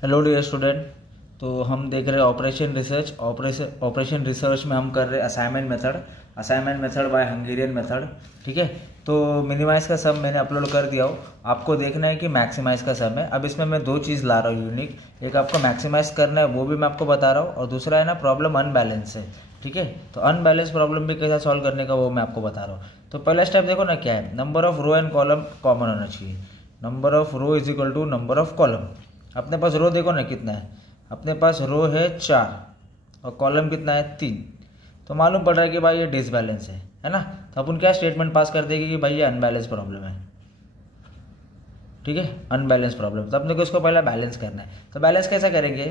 Hello dear student. तो हम देख रहे हैं ऑपरेशन रिसर्च में हम कर रहे हैं assignment method by Hungarian method. ठीक है, तो मिनिमाइज का सम मैंने अपलोड कर दिया हो। आपको देखना है कि मैक्सिमाइज का सम है। अब इसमें मैं दो चीज़ ला रहा हूँ यूनिक। एक आपको मैक्सिमाइज करना है, वो भी मैं आपको बता रहा हूँ, और दूसरा है ना प्रॉब्लम अनबैलेंस है। ठीक है, तो अनबैलेंस प्रॉब्लम भी कैसा सॉल्व करने का वो मैं आपको बता रहा हूँ। तो पहला स्टेप देखो ना क्या है, number of row and column common होना चाहिए। Number of row is equal to number of column. अपने पास रो देखो ना कितना है, अपने पास रो है 4 और कॉलम कितना है 3। तो मालूम पड़ रहा है कि भाई ये डिसबैलेंस है ना। तो अपन क्या स्टेटमेंट पास कर देंगे कि भाई ये अनबैलेंस प्रॉब्लम है। ठीक है, अनबैलेंस प्रॉब्लम। तो अपने को इसको पहले बैलेंस करना है। तो बैलेंस कैसे करेंगे,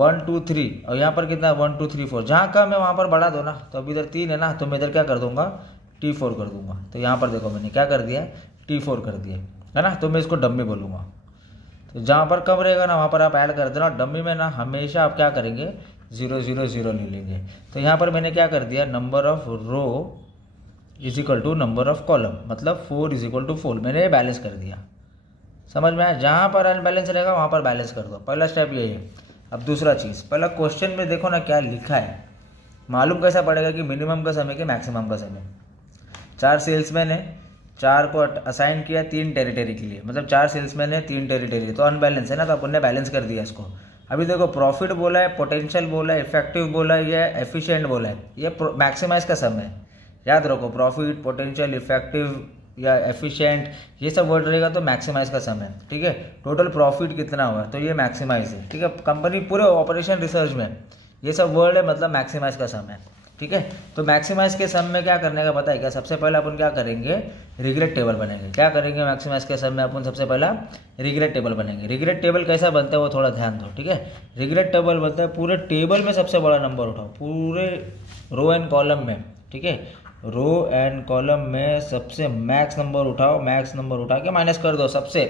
1 2 3 और यहाँ पर कितना 1 2 3 4, जहाँ कम है वहाँ पर बढ़ा दो ना। तो अभी इधर 3 है ना, तो मैं इधर क्या कर दूंगा T4 कर दूंगा। तो यहाँ पर देखो मैंने क्या कर दिया, T4 कर दिया है ना। तो मैं इसको डम्मी बोलूँगा। तो जहाँ पर कम रहेगा ना वहाँ पर आप ऐड कर देना। डम्मी में ना हमेशा आप क्या करेंगे 0 0 0 ले लेंगे। तो यहाँ पर मैंने क्या कर दिया, number of row is equal to number of column, मतलब 4 इज इक्वल टू 4। मैंने ये बैलेंस कर दिया। समझ में आया, जहाँ पर अनबैलेंस रहेगा वहाँ पर बैलेंस कर दो। पहला स्टेप ये है। अब दूसरा चीज़, पहला क्वेश्चन में देखो ना क्या लिखा है। मालूम कैसा पड़ेगा कि मिनिमम का समय कि मैक्सिमम का समय। 4 सेल्समैन है, 4 को असाइन किया 3 टेरिटरी के लिए, मतलब 4 सेल्समैन है 3 टेरिटरी, तो अनबैलेंस है ना। तो अपन ने बैलेंस कर दिया इसको। अभी देखो प्रॉफिट बोला है, पोटेंशियल बोला है, इफेक्टिव बोला है, ये एफिशिएंट बोला है, ये मैक्सिमाइज का सम है। याद रखो, प्रॉफिट, पोटेंशियल, इफेक्टिव या एफिशिएंट, ये सब वर्ड रहेगा तो मैक्सिमाइज का सम है। ठीक है, टोटल प्रॉफिट कितना हुआ तो ये मैक्सिमाइज है। ठीक है, कंपनी पूरे ऑपरेशन रिसर्च में ये सब वर्ड है, मतलब मैक्सिमाइज का सम है। ठीक है, तो मैक्सिमाइज के सम में क्या करने का पता है क्या, सबसे पहले अपन क्या करेंगे, रिग्रेट टेबल बनेंगे। क्या करेंगे मैक्सिमाइज के सम में, अपन सबसे पहला रिग्रेट टेबल बनेंगे। रिग्रेट टेबल कैसा बनता है वो थोड़ा ध्यान दो। ठीक है, रिग्रेट टेबल बनता है पूरे टेबल में सबसे बड़ा नंबर उठाओ, पूरे रो एंड कॉलम में। ठीक है, रो एंड कॉलम में सबसे मैक्स नंबर उठाओ, मैक्स नंबर उठा के माइनस कर दो सबसे,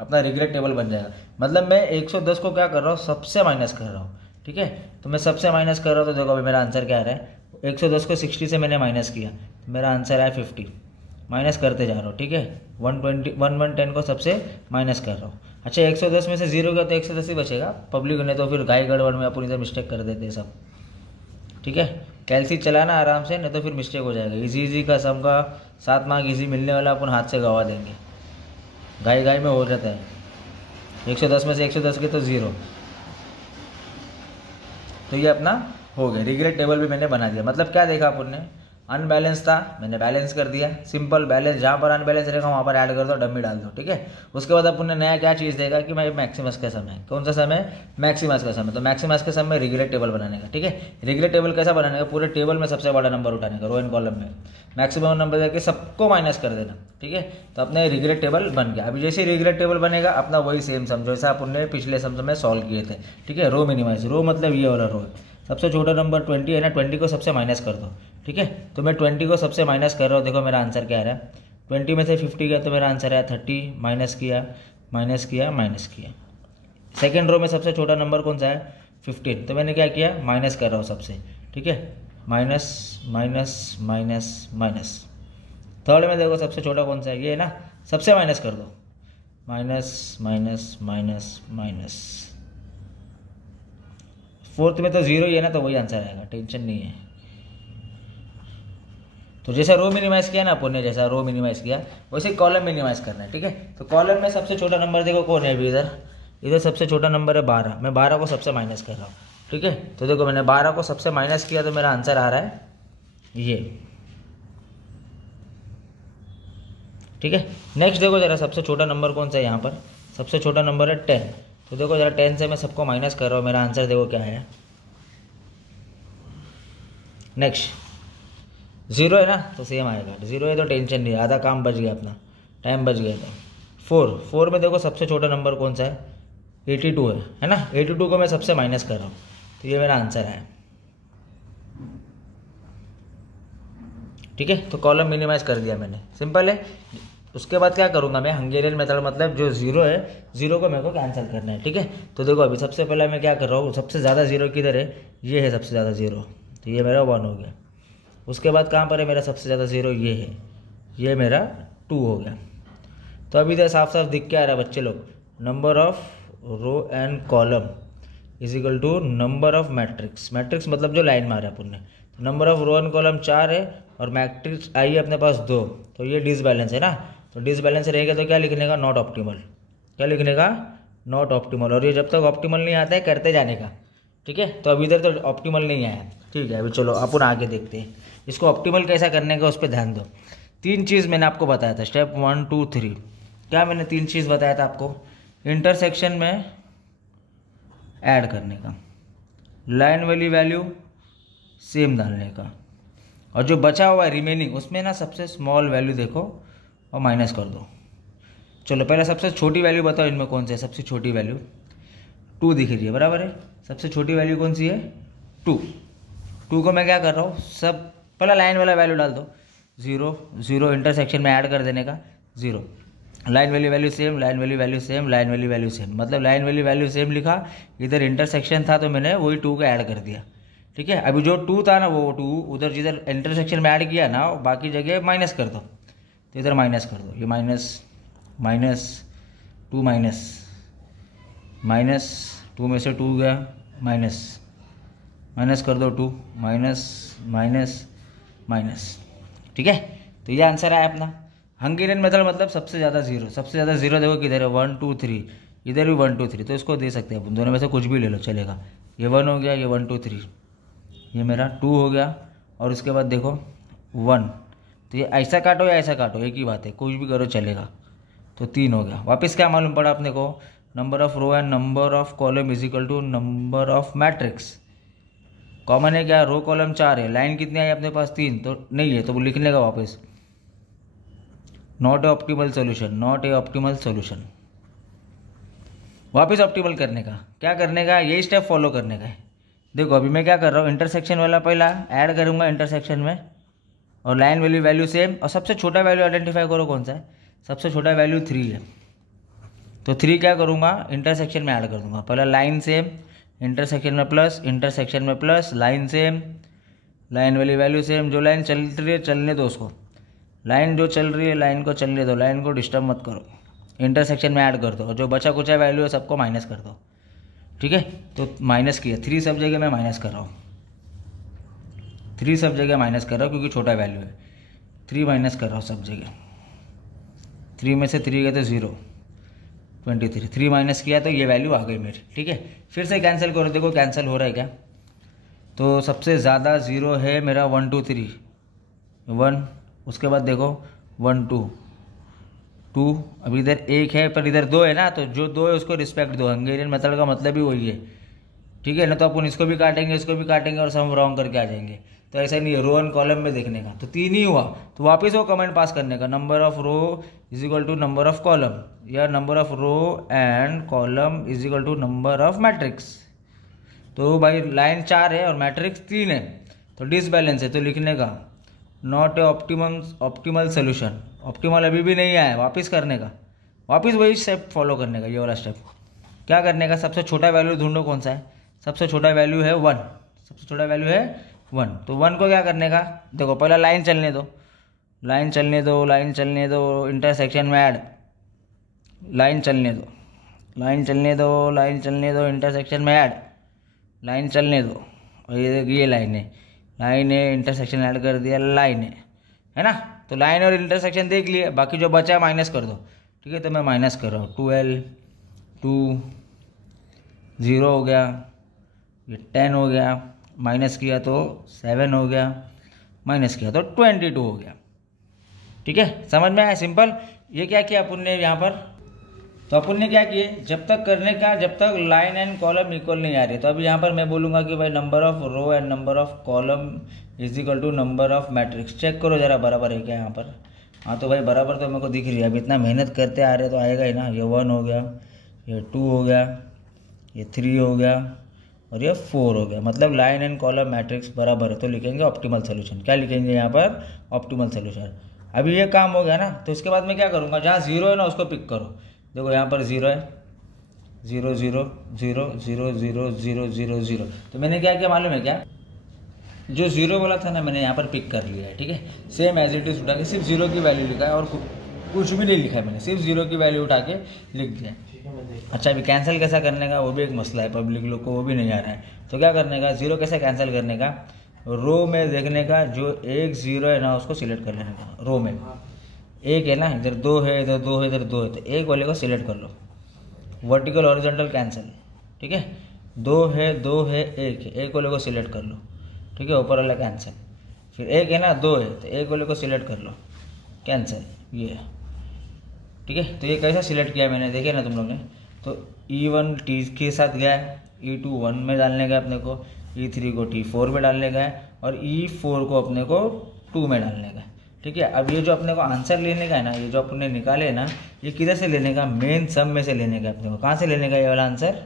अपना रिग्रेट टेबल बन जाएगा। मतलब मैं 110 को क्या कर रहा हूँ, सबसे माइनस कर रहा हूँ। ठीक है, तो मैं सबसे माइनस कर रहा हूँ। तो देखो अभी मेरा आंसर क्या आ रहा है, 110 को 60 से मैंने माइनस किया, तो मेरा आंसर है 50। माइनस करते जा रहा हूँ। ठीक है, 110 को सबसे माइनस कर रहा हूँ। अच्छा, 110 में से 0 गया तो 110 ही बचेगा। पब्लिक ने तो फिर गाय गड़बड़ में अपन इधर मिस्टेक कर देते हैं सब। ठीक है, कैलसी चलाना आराम से, नहीं तो फिर मिस्टेक हो जाएगा। इजी का सम का 7 मार्क इजी मिलने वाला अपन हाथ से गवा देंगे। गाय में हो जाता है, 110 में से 110 के तो 0। तो ये अपना हो गया, रिग्रेट टेबल भी मैंने बना दिया। मतलब क्या देखा अपन ने, अनबैलेंस था मैंने बैलेंस कर दिया। सिंपल बैलेंस, जहाँ पर अनबैलेंस रहेगा वहाँ पर ऐड कर दो, डम्मी डाल दो। ठीक है, उसके बाद अपन ने नया क्या चीज़ देखा कि भाई मैक्सिमस का समय, कौन सा समय, मैक्सिमस का समय। तो मैक्सिमस के समय रिग्रेट टेबल बनाने का। ठीक है, रिग्रेट टेबल कैसा बनाने का, पूरे टेबल में सबसे बड़ा नंबर उठाने का, रो एंड कॉलम में मैक्सिमम नंबर देके सबको माइनस कर देना। ठीक है, तो अपने रिग्रेट टेबल बन गया। अभी जैसे रिग्रेट टेबल बनेगा अपना वही सेम समझो जैसा अपन ने पिछले सम में सॉल्व किए थे। ठीक है, रो मिनिमाइज, रो मतलब ये वाला रो है। सबसे छोटा नंबर 20 है ना, 20 को सबसे माइनस कर दो। ठीक है, तो मैं 20 को सबसे माइनस कर रहा हूँ। देखो मेरा आंसर क्या आ रहा है, 20 में से 50 गया तो मेरा आंसर है 30। माइनस किया माइनस किया माइनस किया। सेकेंड रो में सबसे छोटा नंबर कौन सा है, 15, तो मैंने क्या किया, माइनस कर रहा हूँ सबसे। ठीक है, minus minus minus minus. Third में देखो सबसे छोटा कौन सा है, ये है ना, सबसे माइनस कर दो, minus minus minus minus. Fourth में तो 0 ही है ना, तो वही आंसर आएगा, टेंशन नहीं है। तो जैसा रो मिनिमाइज किया ना अपन ने, जैसा रो मिनिमाइज किया वैसे कॉलम मिनिमाइज करना है। ठीक है, तो कॉलम में सबसे छोटा नंबर देखो कौन है, अभी इधर सबसे छोटा नंबर है 12। मैं 12 को सबसे माइनस कर रहा हूँ। ठीक है, तो देखो मैंने 12 को सबसे माइनस किया तो मेरा आंसर आ रहा है ये। ठीक है, नेक्स्ट देखो जरा सबसे छोटा नंबर कौन सा है, यहाँ पर सबसे छोटा नंबर है 10। तो देखो जरा 10 से मैं सबको माइनस कर रहा हूँ, मेरा आंसर देखो क्या है। नेक्स्ट 0 है ना, तो सेम आएगा। 0 है तो टेंशन नहीं, आधा काम बच गया, अपना टाइम बच गया था। 4 में देखो सबसे छोटा नंबर कौन सा है, 82 है ना। 82 को मैं सबसे माइनस कर रहा हूँ, तो ये मेरा आंसर है। ठीक है, तो कॉलम मिनिमाइज कर दिया मैंने, सिंपल है। उसके बाद क्या करूँगा मैं, हंगेरियन मेथड, मतलब जो 0 है 0 को मेरे को कैंसिल करना है। ठीक है, तो देखो अभी सबसे पहले मैं क्या कर रहा हूँ, सबसे ज़्यादा 0 किधर है, ये है सबसे ज़्यादा 0, तो ये मेरा 1 हो गया। उसके बाद कहाँ पर है मेरा सबसे ज़्यादा 0, ये है, ये मेरा 2 हो गया। तो अभी इधर साफ साफ दिख के आ रहा है बच्चे लोग, number of row and column is equal to number of matrix. Matrix मतलब जो लाइन मारा अपन ने, तो number of row and column 4 है और मैट्रिक्स आई है अपने पास 2, तो ये डिसबैलेंस है ना। तो डिसबैलेंस रहेगा तो क्या लिखने का, नॉट ऑप्टिमल। क्या लिखने का, नॉट ऑप्टिमल। और ये जब तक ऑप्टिमल नहीं आता है करते जाने का, ठीक है। तो अभी इधर तो ऑप्टिमल नहीं आया, ठीक है। अभी चलो अपन आगे देखते हैं इसको ऑप्टिमल कैसा करने का, उस पर ध्यान दो। 3 चीज़ मैंने आपको बताया था, स्टेप 1 2 3। क्या मैंने 3 चीज़ बताया था आपको, इंटरसेक्शन में ऐड करने का, लाइन वाली वैल्यू सेम डालने का, और जो बचा हुआ है रिमेनिंग उसमें ना सबसे स्मॉल वैल्यू देखो और माइनस कर दो। चलो पहले सबसे छोटी वैल्यू बताओ, इनमें कौन सी है सबसे छोटी वैल्यू, 2 दिख रही है, बराबर है। सबसे छोटी वैल्यू कौन सी है, 2 को मैं क्या कर रहा हूँ, सब पहले लाइन वाला वैल्यू डाल दो, 0 0, इंटरसेक्शन में ऐड कर देने का 0, लाइन वाली वैल्यू सेम, लाइन वाली वैल्यू सेम, लाइन वाली वैल्यू सेम, मतलब लाइन वाली वैल्यू सेम लिखा, इधर इंटरसेक्शन था तो मैंने वही 2 का ऐड कर दिया, ठीक है। अभी जो 2 था ना वो 2 उधर जिधर इंटरसेक्शन में ऐड किया ना बाकी जगह माइनस कर दो, तो इधर माइनस कर दो, ये माइनस माइनस 2 माइनस 2 में से 2 गया, माइनस कर दो 2, माइनस, ठीक है। तो ये आंसर है अपना। हंगेरियन मेथड मतलब सबसे ज़्यादा 0, सबसे ज़्यादा 0 देखो किधर है, 1 2 3, इधर भी 1 2 3, तो इसको दे सकते हैं अपन, दोनों में से कुछ भी ले लो चलेगा। ये 1 हो गया, ये 1 2 3, ये मेरा 2 हो गया, और उसके बाद देखो 1, तो ये ऐसा काटो या ऐसा काटो एक ही बात है, कुछ भी करो चलेगा। तो 3 हो गया। वापस क्या मालूम पड़ा अपने को, number of row and number of column is equal to number of matrix. Common है क्या, रो कॉलम 4 है, लाइन कितनी आई अपने पास 3, तो नहीं है तो लिखने का वापस, not a optimal solution, not a optimal solution. वापस ऑप्टिमल करने का, क्या करने का, यही स्टेप फॉलो करने का है। देखो अभी मैं क्या कर रहा हूँ, इंटरसेक्शन वाला पहला ऐड करूँगा इंटरसेक्शन में, और लाइन वाली वैल्यू सेम, और सबसे छोटा वैल्यू आइडेंटिफाई करो कौन सा है, सबसे छोटा वैल्यू 3 है, तो 3 क्या करूँगा, इंटरसेक्शन में ऐड कर दूँगा। पहला लाइन सेम, इंटरसेक्शन में प्लस, इंटरसेक्शन में प्लस, लाइन सेम, लाइन वाली वैल्यू सेम, जो लाइन चल रही है चलने दो उसको, लाइन जो चल रही है लाइन को चलने दो, लाइन को डिस्टर्ब मत करो, इंटरसेक्शन में ऐड कर दो, और जो बचा कुचा वैल्यू है सबको माइनस कर दो, ठीक है। तो माइनस किया, 3 सब जगह मैं माइनस कर रहा हूँ, 3 सब जगह माइनस कर रहा हूँ क्योंकि छोटा वैल्यू है, 3 माइनस कर रहा हूँ सब जगह, 3 में से 3 गए तो 0, 23, 3 माइनस किया तो ये वैल्यू आ गई मेरी, ठीक है। फिर से कैंसिल करो, देखो कैंसिल हो रहा है क्या, तो सबसे ज़्यादा 0 है मेरा 1 2 3, 1, उसके बाद देखो 1 2 2, अभी इधर 1 है पर इधर 2 है ना, तो जो 2 है उसको रिस्पेक्ट दो, हंगेरियन मेथड का मतलब ही वही है, ठीक है ना। तो अपन इसको भी काटेंगे, इसको भी काटेंगे और सम रॉन्ग करके आ जाएंगे, तो ऐसा नहीं है, रो एंड कॉलम में देखने का। तो 3 ही हुआ, तो वापस वो कमेंट पास करने का, number of row is equal to number of column, या number of row and column is equal to number of matrix. तो भाई लाइन 4 है और मैट्रिक्स 3 है, तो डिसबैलेंस है, तो लिखने का not a optimal solution. Optimal अभी भी नहीं आया, वापस करने का, वापस वही स्टेप फॉलो करने का, ये वाला स्टेप। क्या करने का, सबसे छोटा वैल्यू ढूंढो कौन सा है, सबसे छोटा वैल्यू है 1, सबसे छोटा वैल्यू है 1, तो 1 को क्या करने का, देखो पहला लाइन चलने दो, लाइन चलने दो, लाइन चलने दो, इंटरसेक्शन में ऐड, लाइन चलने दो, लाइन चलने दो, लाइन चलने दो, इंटरसेक्शन में ऐड, लाइन चलने दो, और ये लाइन है, इंटरसेक्शन ऐड कर दिया, लाइन है ना। तो लाइन और इंटरसेक्शन देख लिए, बाकी जो बचा माइनस कर दो, ठीक है। तो मैं माइनस कर रहा हूँ, 12 2 0 हो गया, ये 10 हो गया, माइनस किया तो 7 हो गया, माइनस किया तो 22 हो गया, ठीक है। समझ में आया, सिंपल। ये क्या किया अपन ने यहाँ पर, तो अपन ने क्या किए, जब तक करने का, जब तक लाइन एंड कॉलम इक्वल नहीं आ रही, तो अभी यहाँ पर मैं बोलूँगा कि भाई number of row and number of column is equal to number of matrix. Check करो जरा बराबर है क्या यहाँ पर। हाँ तो भाई बराबर तो मेरे को दिख रही है, अब इतना मेहनत करते आ रहे तो आएगा ही ना। ये 1 हो गया, ये 2 हो गया, ये 3 हो गया, और ये 4 हो गया, मतलब लाइन एंड कॉलम मैट्रिक्स बराबर है, तो लिखेंगे ऑप्टिमल सोल्यूशन। क्या लिखेंगे यहाँ पर, ऑप्टिमल सोल्यूशन। अभी ये काम हो गया ना, तो इसके बाद मैं क्या करूँगा, जहाँ 0 है ना उसको पिक करो। देखो यहाँ पर 0 है, 0 0 0 0 0 0 0 0, तो मैंने क्या किया मालूम है क्या, जो 0 वाला था ना मैंने यहाँ पर पिक कर लिया है, ठीक है। सेम एज इट इज उठा के सिर्फ 0 की वैल्यू लिखा है, और कुछ भी नहीं लिखा है मैंने, सिर्फ 0 की वैल्यू उठा के लिख दिया। अच्छा, अभी कैंसिल कैसा करने का वो भी एक मसला है, पब्लिक लोग को वो भी नहीं आ रहा है। तो क्या करने का, जीरो कैसे कैंसिल करने का, रो में देखने का, जो एक जीरो है ना उसको सिलेक्ट कर लेने का। रो में एक है ना, इधर 2 है, इधर 2 है, इधर 2 है, तो एक वाले को सिलेक्ट कर लो, वर्टिकल हॉरिजॉन्टल कैंसिल, ठीक है। 2 है, 1 है, एक वाले को सिलेक्ट कर लो, ठीक है, ऊपर वाला कैंसिल। फिर एक है ना, 2 है, तो एक वाले को सिलेक्ट कर लो, कैंसिल, ये है, ठीक है। तो ये कैसा सिलेक्ट किया मैंने, देखे ना तुम लोग ने। तो E1 T के साथ गया है, E2 1 में डालने का अपने को, E3 को T4 में डालने का है, और E4 को अपने को 2 में डालने का है, ठीक है। अब ये जो अपने को आंसर लेने का है ना, ये जो अपने निकाले ना, ये किधर से लेने का, मेन सम में से लेने का अपने को। कहाँ से लेने का ये वाला आंसर,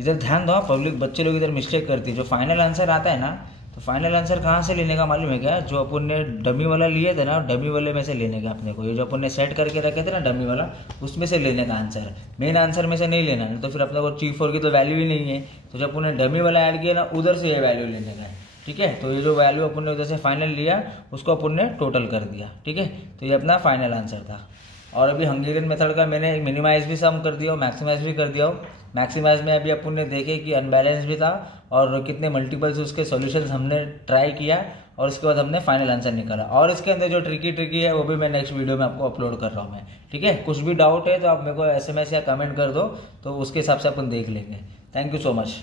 इधर ध्यान दो, पब्लिक बच्चे लोग इधर मिस्टेक करती है। जो फाइनल आंसर आता है ना, तो फाइनल आंसर कहाँ से लेने का मालूम है क्या, जो अपन ने डमी वाला लिए थे ना, डमी वाले में से लेने का अपने को। ये जो अपन ने सेट करके रखे थे ना डमी वाला, उसमें से लेने का आंसर, मेन आंसर में से नहीं लेना है, तो फिर अपने को T4 की तो वैल्यू ही नहीं है। तो जब अपन ने डमी वाला ऐड किया ना, उधर से ये वैल्यू लेने का है, ठीक है। तो ये जो वैल्यू अपन ने उधर से फाइनल लिया, उसको अपन ने टोटल कर दिया, ठीक है। तो ये अपना फाइनल आंसर था। और अभी हंगेरियन मेथड का मैंने मिनिमाइज भी सम कर दिया हो, मैक्सिमाइज भी कर दिया हो। मैक्सिमाइज में अभी अपन ने देखे कि अनबैलेंस भी था, और कितने मल्टीपल्स उसके सॉल्यूशंस हमने ट्राई किया, और उसके बाद हमने फाइनल आंसर निकाला। और इसके अंदर जो ट्रिकी है वो भी मैं नेक्स्ट वीडियो में आपको अपलोड कर रहा हूँ मैं, ठीक है। कुछ भी डाउट है तो आप मेरे को SMS या कमेंट कर दो, तो उसके हिसाब से अपन देख लेंगे। Thank you so much.